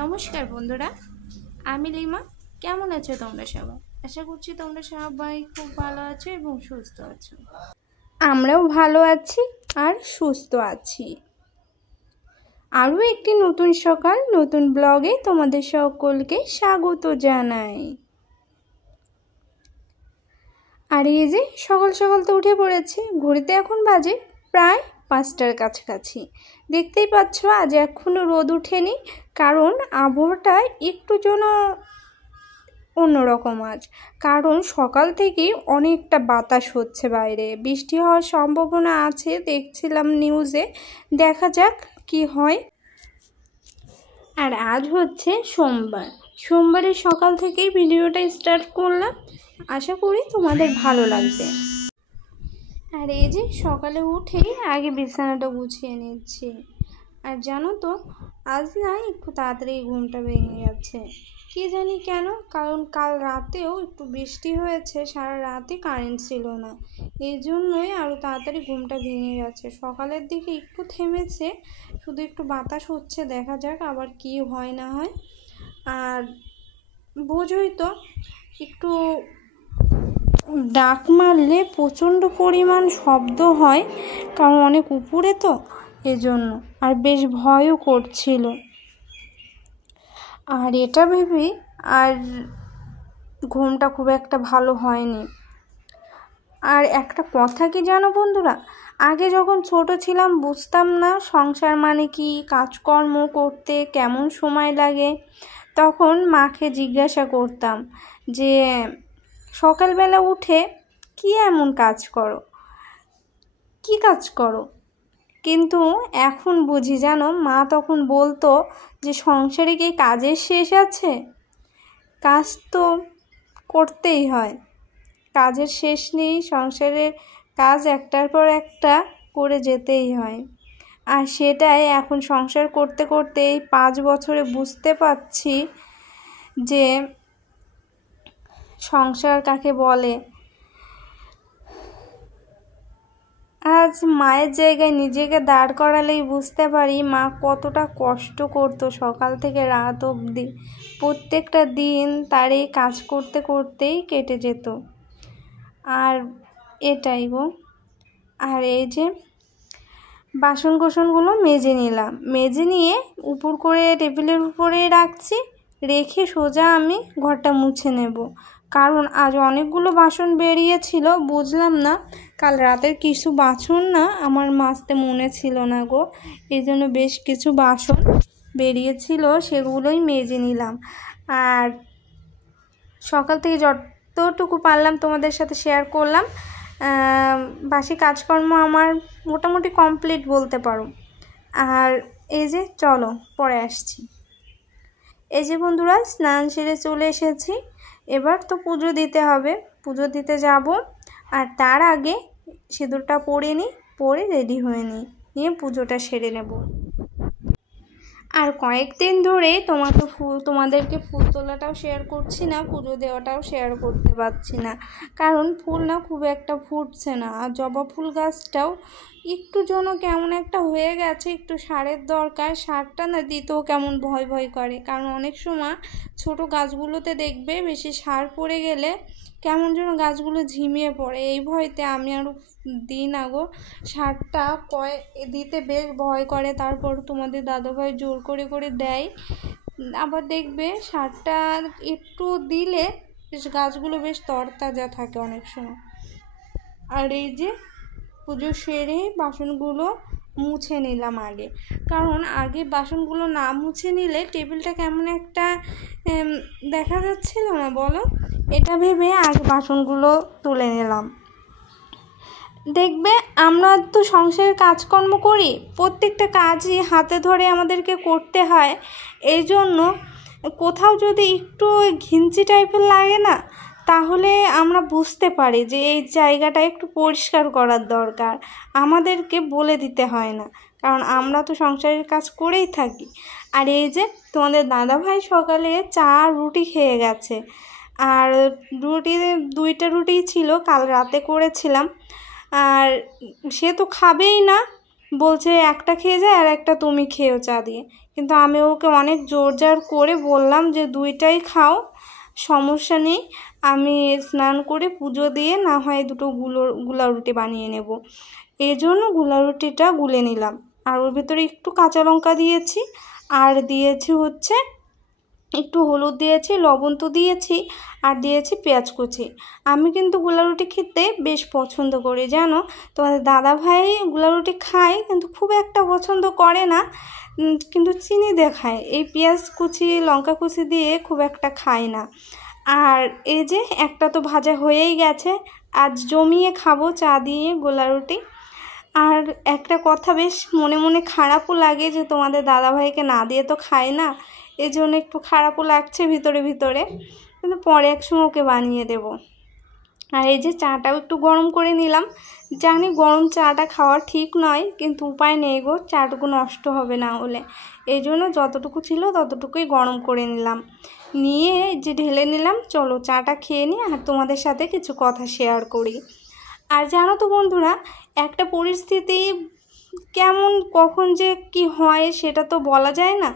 নমস্কার বন্ধুরা, আমি লিমা। কেমন আছো তোমরা সবাই? আশা করছি তোমরা সবাই খুব ভালো আছো এবং সুস্থ আছো। আমরাও ভালো আছি আর সুস্থ আছি। আরও একটি নতুন সকাল, নতুন ব্লগে তোমাদের সকলকে স্বাগত জানাই। আর এই যে সকাল সকাল তো উঠে পড়েছে, ঘড়িতে এখন বাজে প্রায় 5টার কাছাকাছি। দেখতেই পাচ্ছ আজ এখনও রোদ ওঠেনি, কারণ আবহাওয়াটা একটু যেন অন্যরকম আজ। কারণ সকাল থেকেই অনেকটা বাতাস হচ্ছে, বাইরে বৃষ্টি হওয়ার সম্ভাবনা আছে দেখছিলাম নিউজে। দেখা যাক কি হয়। আর আজ হচ্ছে সোমবারের সকাল থেকেই ভিডিওটা স্টার্ট করলাম, আশা করি তোমাদের ভালো লাগবে। আর এই যে সকালে উঠেই আগে বিছানাটা গুছিয়ে নিচ্ছি। আর জানো তো আজ না একটু তাড়াতাড়ি ঘুমটা ভেঙে গেছে, কি জানি কেন। কারণ কাল রাতেও একটু বৃষ্টি হয়েছে, সারা রাতে কারেন্ট ছিল না, এই জন্যই আরও তাড়াতাড়ি ঘুমটা ভেঙে গেছে। সকালের দিকে একটু থেমেছে, শুধু একটু বাতাস হচ্ছে, দেখা যাক আবার কি হয় না হয়। আর বোঝোই তো, একটু ডাক মারলে প্রচণ্ড পরিমাণ শব্দ হয়, কারণ অনেক উপরে তো এজন্য। আর বেশ ভয়ও করছিল, আর এটা ভেবে আর ঘুমটা খুব একটা ভালো হয়নি। আর একটা কথা কি জানো বন্ধুরা, আগে যখন ছোট ছিলাম বুঝতাম না সংসার মানে কি, কাজকর্ম করতে কেমন সময় লাগে। তখন মাকে জিজ্ঞাসা করতাম যে সকালবেলা উঠে কি এমন কাজ করো, কি কাজ করো। কিন্তু এখন বুঝি জানো, মা তখন বলতো যে সংসারে কি কাজের শেষ আছে, কাজ তো করতেই হয়, কাজের শেষ নেই। সংসারের কাজ একটার পর একটা করে যেতেই হয়। আর সেটাই এখন সংসার করতে করতে এই 5 বছরে বুঝতে পারছি যে সংসার কাকে বলে। আজ মায়ের জায়গায় নিজেকে দাঁড় করালেই বুঝতে পারি মা কতটা কষ্ট করতো সকাল থেকে রাত অবধি। প্রত্যেকটা দিন তার এই কাজ করতে করতেই কেটে যেত। আর এটাই গো। আর এই যে বাসন কোসনগুলো মেজে নিলাম, মেজে নিয়ে উপর করে টেবিলের উপরে রাখছি, রেখে সোজা আমি ঘরটা মুছে নেব। কারণ আজ অনেকগুলো বাসন বেরিয়েছিল, বুঝলাম না কাল রাতের কিছু বাসন না আমার মাজতে মনে ছিল না গো, এই জন্য বেশ কিছু বাসন বেরিয়েছিল, সেগুলোই মেজে নিলাম। আর সকাল থেকে যতটুকু পারলাম তোমাদের সাথে শেয়ার করলাম। বাসি কাজকর্ম আমার মোটামুটি কমপ্লিট বলতে পারো। আর এই যে চলো পরে আসছি। এই যে বন্ধুরা স্নান সেরে চলে এসেছি, এবার তো পুজো দিতে হবে, পুজো দিতে যাব। আর তার আগে সিঁদুরটা পরে নিই, পরে রেডি হয়ে নিয়ে পুজোটা সেরে নেব। আর কয়েকদিন ধরে তোমাদেরকে ফুল তোলাটাও শেয়ার করছি না, পুজো দেওয়াটাও শেয়ার করতে পারছি না, কারণ ফুল না খুব একটা ফুটছে না। আর জবা ফুল গাছটাও একটু যেন কেমন একটা হয়ে গেছে, একটু সারের দরকার। সারটা না দিতেও কেমন ভয় ভয় করে, কারণ অনেক সময় ছোট গাছগুলোতে দেখবে বেশি সার পড়ে গেলে কেমন যেন গাছগুলো ঝিমিয়ে পড়ে। এই ভয়তে আমি আরও দিই না গো সারটা, দিতে বেশ ভয় করে। তারপর তোমাদের দাদাভাই জোর করে করে দেয়। আবার দেখবে সারটা একটু দিলে বেশ গাছগুলো বেশ তরতাজা থাকে অনেক সময়। আর এই যে পুজো সেরে বাসনগুলো মুছে নিলাম আগে, কারণ আগে বাসনগুলো না মুছে নিলে টেবিলটা কেমন একটা দেখা যাচ্ছিল না বলো, এটা ভেবে আগে বাসনগুলো তুলে নিলাম। দেখবে আমরা তো সংসারের কাজকর্ম করি, প্রত্যেকটা কাজই হাতে ধরে আমাদেরকে করতে হয়। এই জন্য কোথাও যদি একটু ঘিঞ্চি টাইপের লাগে না, তাহলে আমরা বুঝতে পারি যে এই জায়গাটা একটু পরিষ্কার করার দরকার, আমাদেরকে বলে দিতে হয় না, কারণ আমরা তো সংসারের কাজ করেই থাকি। আর এই যে তোমাদের দাদাভাই সকালে চা রুটি খেয়ে গেছে। আর দুইটা রুটি ছিল, কাল রাতে করেছিলাম। আর সে তো খাবেই না, বলছে একটা খেয়ে যায় আর একটা তুমি খেয়েও চা দিয়ে। কিন্তু আমি ওকে অনেক জোরজার করে বললাম যে দুইটাই খাও, সমস্যা নেই, আমি স্নান করে পুজো দিয়ে না হয় দুটো গুলা রুটি বানিয়ে নেব। এই জন্য গুলা রুটিটা গুলে নিলাম। আর ওর ভিতরে একটু কাঁচা লঙ্কা দিয়েছি, আর দিয়েছি হচ্ছে একটু হলুদ দিয়েছি, লবণ তো দিয়েছি, আর দিয়েছি পেঁয়াজ কুচি। আমি কিন্তু গুলা রুটি খেতে বেশ পছন্দ করি জানো। তোমাদের দাদা ভাই গুলা রুটি খায় কিন্তু খুব একটা পছন্দ করে না, কিন্তু চিনি দিয়ে খায়, এই পেঁয়াজ কুচি লঙ্কা কুচি দিয়ে খুব একটা খায় না। আর এই যে একটা তো ভাজা হয়েই গেছে, আজ জমিয়ে খাবো চা দিয়ে গোলা রুটি। আর একটা কথা বেশ মনে মনে খারাপও লাগে যে তোমাদের দাদাভাইকে না দিয়ে তো খায় না, এই জন্য একটু খারাপও লাগছে ভিতরে ভিতরে, কিন্তু পরে একসময় ওকে বানিয়ে দেব। আর এই যে চাটাও একটু গরম করে নিলাম, জানি গরম চাটা খাওয়া ঠিক নয়, কিন্তু উপায় নেই গো, চাটুকু নষ্ট হবে না হলে, এই জন্য যতটুকু ছিল ততটুকুই গরম করে নিলাম, নিয়ে যে ঢেলে নিলাম। চলো চাটা খেয়ে নিই আর তোমাদের সাথে কিছু কথা শেয়ার করি। আর জানো তো বন্ধুরা, একটা পরিস্থিতি কেমন কখন যে কি হয় সেটা তো বলা যায় না।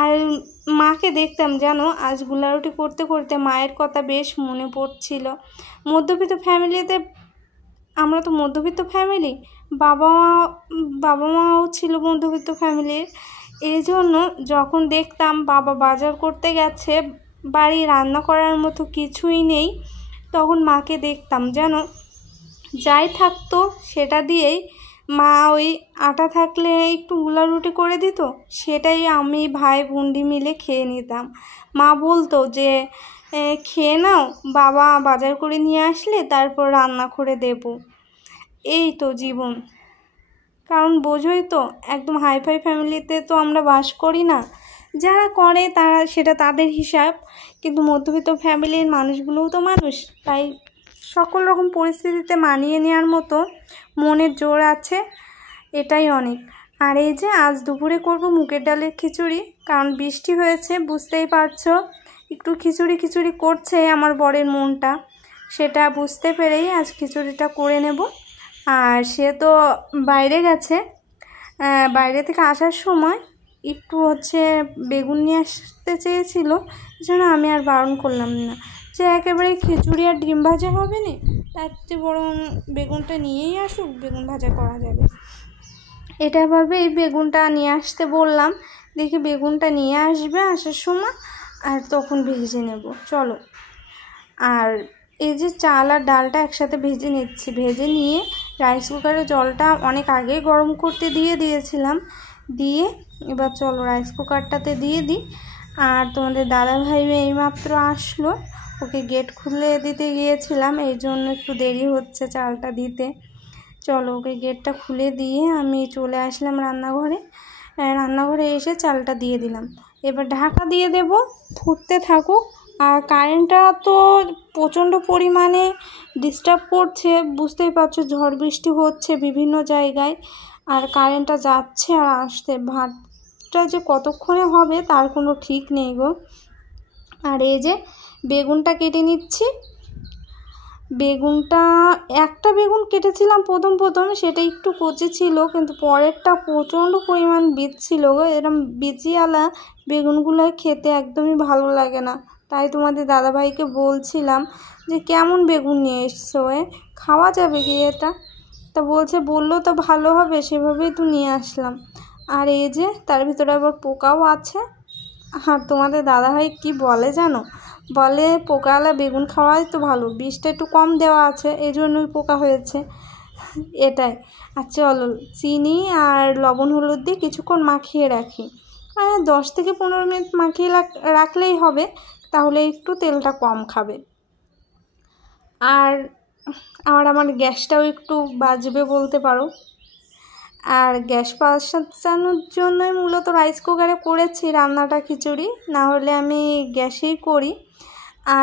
আর মাকে দেখতাম জানো, আজ গুলা রুটি করতে করতে মায়ের কথা বেশ মনে পড়ছিল। মধ্যবিত্ত ফ্যামিলিতে, আমরা তো মধ্যবিত্ত ফ্যামিলি, বাবা মাও ছিল মধ্যবিত্ত ফ্যামিলির, এই জন্য যখন দেখতাম বাবা বাজার করতে গেছে, বাড়ি রান্না করার মতো কিছুই নেই, তখন মাকে দেখতাম যেন যাই থাকতো সেটা দিয়েই মা ওই আটা থাকলে একটু গুলা রুটি করে দিত, সেটাই আমি ভাই বোনডি মিলে খেয়ে নিতাম। মা বলতো যে খেয়ে নাও, বাবা বাজার করে নিয়ে আসলে তারপর রান্না করে দেব। এই তো জীবন, কারণ বোঝোই তো একদম হাইফাই ফ্যামিলিতে তো আমরা বাস করি না, যারা করে তারা সেটা তাদের হিসাব, কিন্তু মধ্যবিত্ত ফ্যামিলির মানুষগুলোও তো মানুষ, তাই সকল রকম পরিস্থিতিতে মানিয়ে নেওয়ার মতো মনের জোর আছে, এটাই অনেক। আর এই যে আজ দুপুরে করব মুগের ডালের খিচুড়ি, কারণ বৃষ্টি হয়েছে বুঝতেই পারছো, একটু খিচুড়ি খিচুড়ি করছে আমার বরের মনটা, সেটা বুঝতে পেরেই আজ খিচুড়িটা করে নেব। আর সে তো বাইরে গেছে, বাইরে থেকে আসার সময় একটু হচ্ছে বেগুন নিয়ে আসতে চেয়েছিল, যেন আমি আর বারণ করলাম না, যে একেবারে খিচুড়ি আর ডিম ভাজা হবে না, তার চেয়ে বরং বেগুনটা নিয়েই আসুক, বেগুন ভাজা করা যাবে। এটা ভাবে এই বেগুনটা নিয়ে আসতে বললাম, দেখি বেগুনটা নিয়ে আসবে আসার সময়, আর তখন ভেজে নেব। চলো, আর এই যে চাল আর ডালটা একসাথে ভেজে নিচ্ছি, ভেজে নিয়ে রাইস কুকারে জলটা অনেক আগেই গরম করতে দিয়ে দিয়েছিলাম, দিয়ে এবার চলো রাইস কুকারটাতে দিয়ে দিই। আর তোমাদের দাদাভাই এইমাত্র আসলো, ওকে গেট খুলে দিতে গিয়েছিলাম, এই জন্য একটু দেরি হচ্ছে চালটা দিতে। চলো ওকে গেটটা খুলে দিয়ে আমি চলে আসলাম রান্নাঘরে, রান্নাঘরে এসে চালটা দিয়ে দিলাম, এবার ঢাকা দিয়ে দেব, ফুটতে থাকুক। আর কারেন্টটা তো প্রচণ্ড পরিমাণে ডিস্টার্ব করছে, বুঝতেই পারছো, ঝড় বৃষ্টি হচ্ছে বিভিন্ন জায়গায়, আর কারেন্টটা যাচ্ছে আর আসছে, ভাতটা যে কতক্ষণে হবে তার কোনো ঠিক নেই গো। আর এই যে বেগুনটা কেটে নিচ্ছি, বেগুনটা একটা বেগুন কেটেছিলাম প্রথম সেটা একটু কচি ছিল, কিন্তু পরেরটা প্রচণ্ড পরিমাণ বীজ ছিল গো, এরকম বীজিওয়ালা বেগুনগুলো খেতে একদমই ভালো লাগে না, তাই তোমাদের দাদাভাইকে বলছিলাম যে কেমন বেগুন নিয়ে এসছো, খাওয়া যাবে কি এটা, তা বললো তো ভালো হবে, সেভাবেই তো নিয়ে আসলাম। আর এই যে তার ভিতরে আবার পোকাও আছে। আর তোমাদের দাদাভাই কি বলে জানো, বলে পোকাওয়ালা বেগুন খাওয়াই তো ভালো, বিষটা একটু কম দেওয়া আছে এই জন্যই পোকা হয়েছে, এটাই। আর চলো চিনি আর লবণ হলুদ দিয়ে কিছুক্ষণ মাখিয়ে রাখি, 10 থেকে 15 মিনিট মাখিয়ে রাখলেই হবে, তাহলে একটু তেলটা কম খাবে। আর আমার গ্যাসটাও একটু বাজবে বলতে পারো, আর গ্যাস বাঁচানোর জন্যই মূলত রাইস কুকারে করেছি রান্নাটা খিচুড়ি, না হলে আমি গ্যাসেই করি।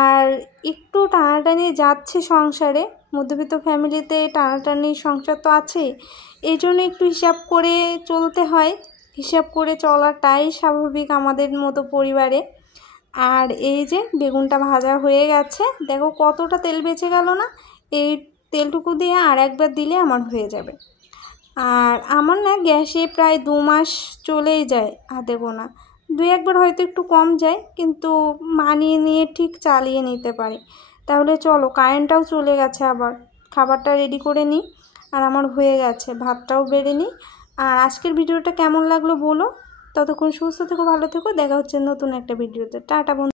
আর একটু টানাটানি যাচ্ছে সংসারে, মধ্যবিত্ত ফ্যামিলিতে টানাটানি সংসার তো আছেই, এই জন্য একটু হিসাব করে চলতে হয়, হিসাব করে চলাটাই স্বাভাবিক আমাদের মতো পরিবারে। আর এই যে বেগুনটা ভাজা হয়ে গেছে, দেখো কতটা তেল বেঁচে গেল না, এই তেলটুকু দিয়ে আর একবার দিলে আমার হয়ে যাবে। আর আমার না গ্যাসে প্রায় 2 মাস চলেই যায় হাতে গোনা, 2-1বার হয়তো একটু কম যায়, কিন্তু মানিয়ে নিয়ে ঠিক চালিয়ে নিতে পারি। তাহলে চলো, কারেন্টটাও চলে গেছে, আবার খাবারটা রেডি করে নিই। আর আমার হয়ে গেছে, ভাতটাও বেড়ে নিই। আর আজকের ভিডিওটা কেমন লাগলো বলো। ততক্ষণ সুস্থ থেকো, ভালো থেকো, দেখা হচ্ছে নতুন একটা ভিডিওতে। টাটা বন্ধু।